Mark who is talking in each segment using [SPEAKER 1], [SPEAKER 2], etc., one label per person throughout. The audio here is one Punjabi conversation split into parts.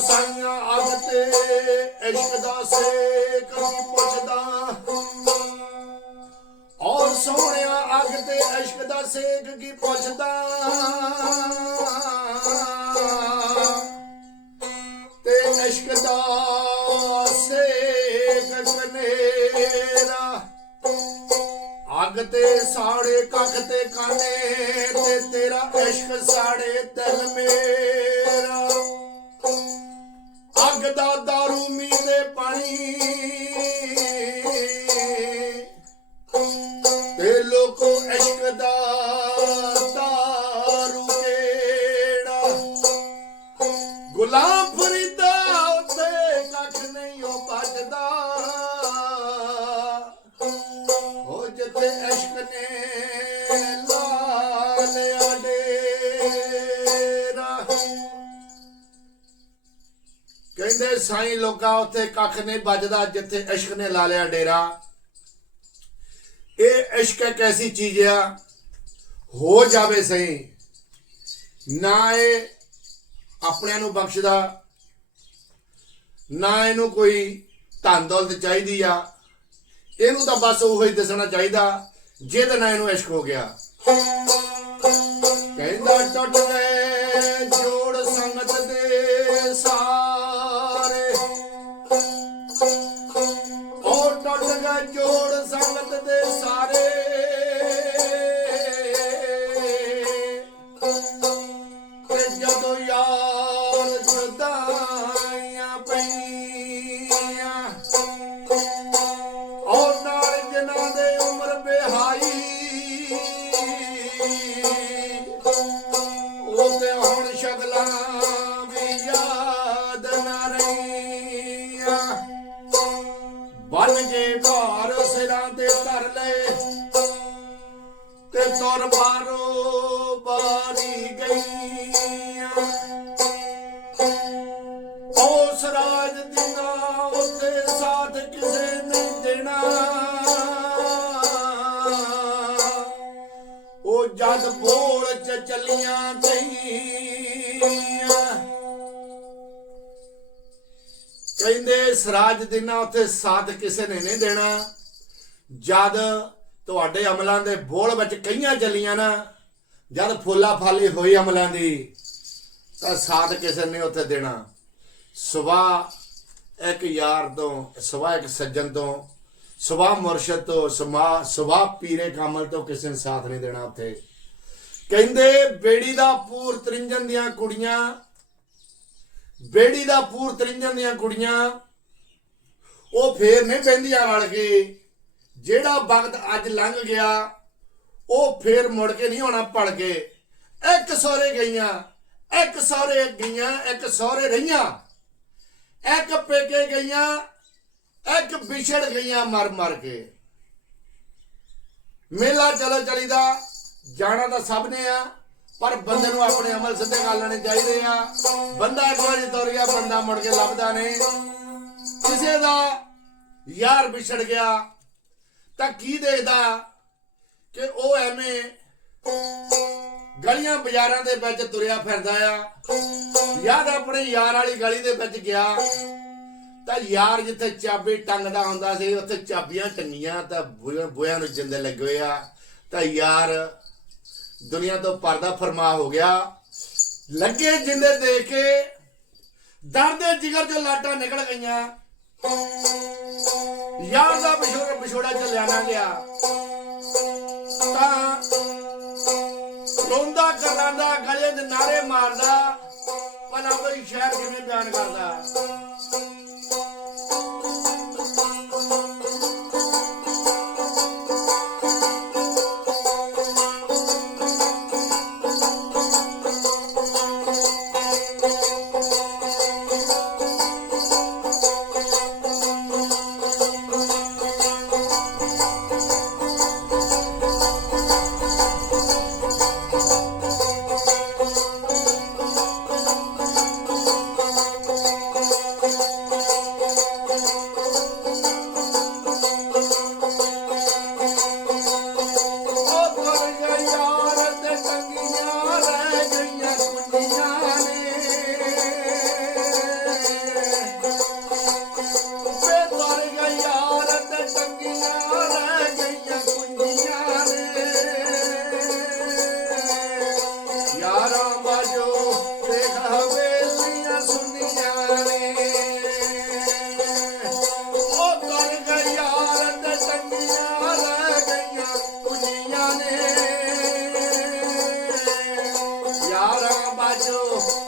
[SPEAKER 1] ਸਾਈਆਂ ਅੱਗ ਤੇ ਇਸ਼ਕ ਦਾ ਸੇਕ ਨਹੀਂ ਪੁੱਛਦਾ। ਔਰ ਸੋਹਣਿਆ ਅੱਗ ਤੇ ਇਸ਼ਕ ਦਾ ਸੇਕ ਕੀ ਪੁੱਛਦਾ। ਤੇ ਇਸ਼ਕ ਦਾ ਸੇਕ ਕਨੇਰਾ, ਅੱਗ ਤੇ ਸਾੜੇ ਕੱਖ ਤੇ ਕਾਨੇ ਤੇ ਤੇਰਾ ਇਸ਼ਕ ਸਾੜੇ ਦਿਲ ਮੇਰਾ। ਅੱਗ ਦਾਰੂ ਮੀ ਪਾਣੀ। ਤੇ ਲੋਕੋ ਇਸ਼ਕ ਦਾ ਸਾਈਂ ਲੋਕਾਂ ਉੱਤੇ ਕੱਖ ਨਹੀਂ ਬਚਦਾ ਜਿੱਥੇ ਇਸ਼ਕ ਨੇ ਲਾ ਲਿਆ ਡੇਰਾ। ਇਹ ਇਸ਼ਕ ਇੱਕ ਐਸੀ ਚੀਜ਼ ਆ, ਹੋ ਜਾਵੇ ਸਹੀ, ਨਾ ਇਹ ਆਪਣਿਆਂ ਨੂੰ ਬਖਸ਼ਦਾ, ਨਾ ਇਹਨੂੰ ਕੋਈ ਧਨ ਦੌਲਤ ਚਾਹੀਦੀ ਆ। ਇਹਨੂੰ ਤਾਂ ਬਸ ਉਹੀ ਦੱਸਣਾ ਚਾਹੀਦਾ, ਜਿਹਦੇ ਨਾਲ ਇਹਨੂੰ ਇਸ਼ਕ ਹੋ ਗਿਆ। ਕਹਿੰਦਾ, ਟੁੱਟ ਗਏ ਜੋੜ ਸੰਗਤ ਦੇ ਸਾਰੇ ਨੇ ਉਹ ਜਦ ਬੋਲ ਚ ਚੱਲੀਆਂ ਗਈਆਂ। ਕਹਿੰਦੇ ਸਰਾਜ ਦਿਨਾ ਉੱਥੇ ਸਾਥ ਕਿਸੇ ਨੇ ਨਹੀਂ ਦੇਣਾ। ਜਦ ਤੁਹਾਡੇ ਅਮਲਾਂ ਦੇ ਬੋਲ ਵਿੱਚ ਕਈਆਂ ਚੱਲੀਆਂ ਨਾ, ਜਦ ਫੁੱਲਾ ਫਾਲੀ ਹੋਈ ਅਮਲਾਂ ਦੀ, ਤਾਂ ਸਾਥ ਕਿਸੇ ਨੇ ਉੱਥੇ ਦੇਣਾ। ਸਵਾ ਇੱਕ ਯਾਰ ਤੋਂ, ਸਵਾ ਇੱਕ ਸੱਜਣ ਤੋਂ ਸਵਾ ਮੁਰਸ਼ਦ ਤੋਂ ਸਮਾ, ਸਵਾ ਪੀਰੇ ਕਾਮਲ ਤੋਂ ਕਿਸੇ ਨੇ ਸਾਥ ਨਹੀਂ ਦੇਣਾ ਉੱਥੇ। ਕਹਿੰਦੇ, ਬੇੜੀ ਦਾ ਪੂਰ ਤਰਿੰਜਨ ਦੀਆਂ ਕੁੜੀਆਂ, ਬੇੜੀ ਦਾ ਪੂਰ ਤਰਿੰਜਨ ਦੀਆਂ ਕੁੜੀਆਂ, ਉਹ ਫੇਰ ਨਹੀਂ ਕਹਿੰਦੀਆਂ ਰਲ ਕੇ। ਜਿਹੜਾ ਵਕਤ ਅੱਜ ਲੰਘ ਗਿਆ, ਉਹ ਫੇਰ ਮੁੜ ਕੇ ਨਹੀਂ ਹੋਣਾ ਪੜ ਕੇ। ਇੱਕ ਸਹੁਰੇ ਗਈਆਂ, ਇੱਕ ਸਹੁਰੇ ਗਈਆਂ, ਇੱਕ ਸਹੁਰੇ ਰਹੀਆਂ। ਇੱਕ ਪੇਕੇ ਗਈਆਂ ਇੱਕ ਵਿਛੜ ਗਈਆਂ ਮਰ ਮਰ ਕੇ। ਮੇਲਾ ਚਲੋ ਚਲੀਦਾ, ਜਾਣਾ ਤਾਂ ਸਭ ਨੇ ਆ, ਪਰ ਬੰਦੇ ਨੂੰ ਆਪਣੇ ਅਮਲ ਸਿੱਧੇ ਕਰ ਲੈਣੇ ਚਾਹੀਦੇ ਆ। ਬੰਦਾ ਇੱਕ ਵਾਰੀ ਤੁਰ ਗਿਆ ਬੰਦਾ ਮੁੜ ਕੇ ਲੱਭਦਾ ਨਹੀਂ। ਕਿਸੇ ਦਾ ਯਾਰ ਵਿਛੜ ਗਿਆ, ਤਾਂ ਕੀ ਦੇਖਦਾ ਕਿ ਉਹ ਐਵੇਂ ਗਲੀਆਂ ਬਾਜ਼ਾਰਾਂ ਦੇ ਵਿੱਚ ਤੁਰਿਆ ਫਿਰਦਾ ਆ। ਯਾਦ ਆਪਣੇ ਯਾਰ ਵਾਲੀ ਗਲੀ ਦੇ ਵਿੱਚ ਗਿਆ। ਤਾਂ ਯਾਰ ਜਿੱਥੇ ਚਾਬੀ ਟੰਗਦਾ ਹੁੰਦਾ ਸੀ, ਉੱਥੇ ਚਾਬੀਆਂ ਟੰਗੀਆਂ, ਤਾਂ ਬੁਆ- ਨੂੰ ਜਿੰਦੇ ਲੱਗੇ ਹੋਏ ਤਾਂ ਯਾਰ ਦੁਨੀਆ ਤੋਂ ਪਰਦਾ ਫਰਮਾ ਹੋ ਗਿਆ। ਲੱਗੇ ਜਿੰਦੇ ਦੇਖ ਕੇ ਡਰ ਦੇ ਜਿਗਰ ਚੋਂ ਲਾਟਾਂ ਨਿਕਲ ਗਈਆਂ। ਯਾਰ ਦਾ ਵਿਛੋੜਾ ਵਿਛੋੜਾ ਚੱਲਿਆ ਨਾ ਗਿਆ। ਤਾਂ ਰੋਂਦਾ ਕਰਾਂਦਾ ਗਲੇ ਦੇ ਨਾਰੇ ਮਾਰਦਾ। ਭਲਾ ਕੋਈ ਸ਼ਹਿਰ ਕਿਵੇਂ ਬਿਆਨ ਕਰਦਾ? বাজো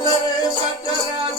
[SPEAKER 1] సజ్జరే సజ్జరా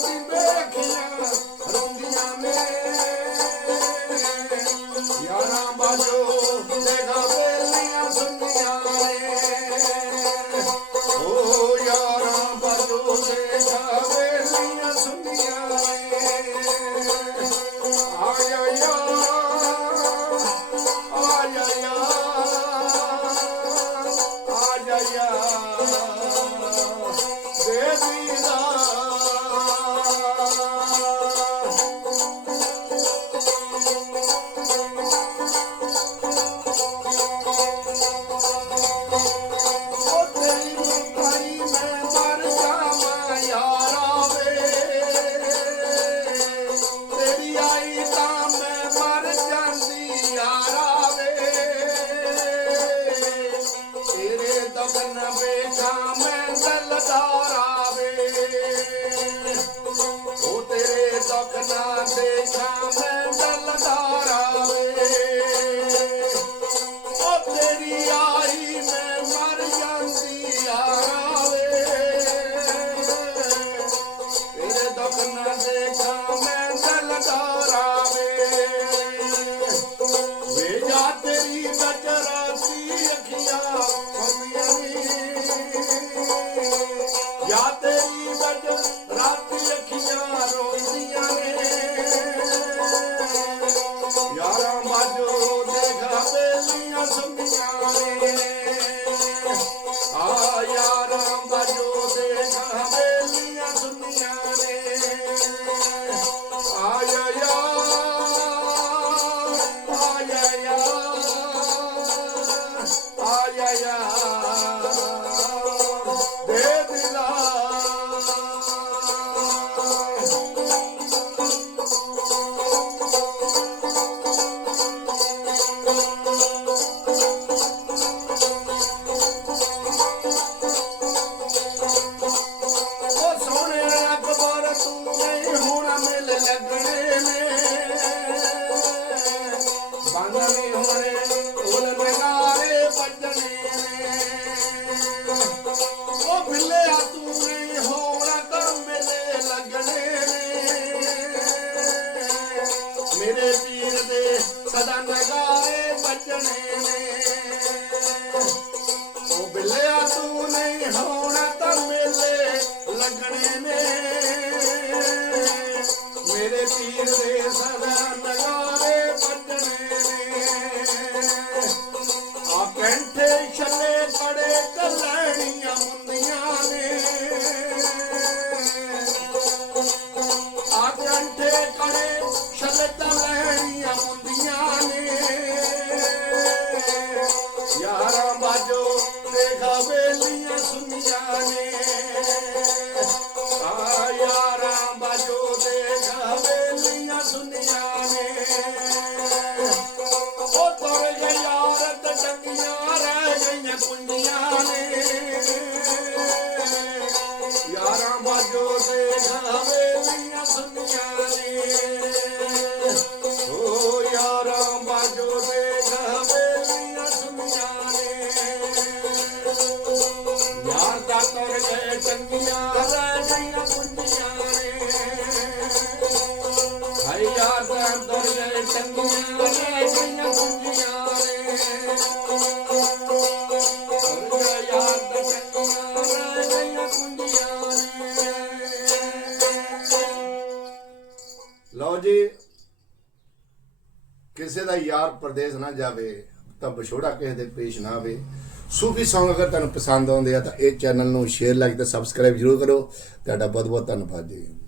[SPEAKER 1] ਲਓ ਜੀ, ਕਿਸੇ ਦਾ ਯਾਰ ਪਰਦੇਸ ਨਾ ਜਾਵੇ, ਤਾਂ ਬਿਛੋੜਾ ਕਿਸੇ ਦੇ ਪੇਸ਼ ਨਾ ਆਵੇ। ਸੂਫੀ ਸੌਂਗ ਅਗਰ ਤੁਹਾਨੂੰ ਪਸੰਦ ਆਉਂਦੇ ਆ, ਤਾਂ ਇਹ ਚੈਨਲ ਨੂੰ ਸ਼ੇਅਰ ਲਾਈਕ ਤੇ ਸਬਸਕ੍ਰਾਈਬ ਜ਼ਰੂਰ ਕਰੋ। ਤੁਹਾਡਾ ਬਹੁਤ ਬਹੁਤ ਧੰਨਵਾਦ ਜੀ।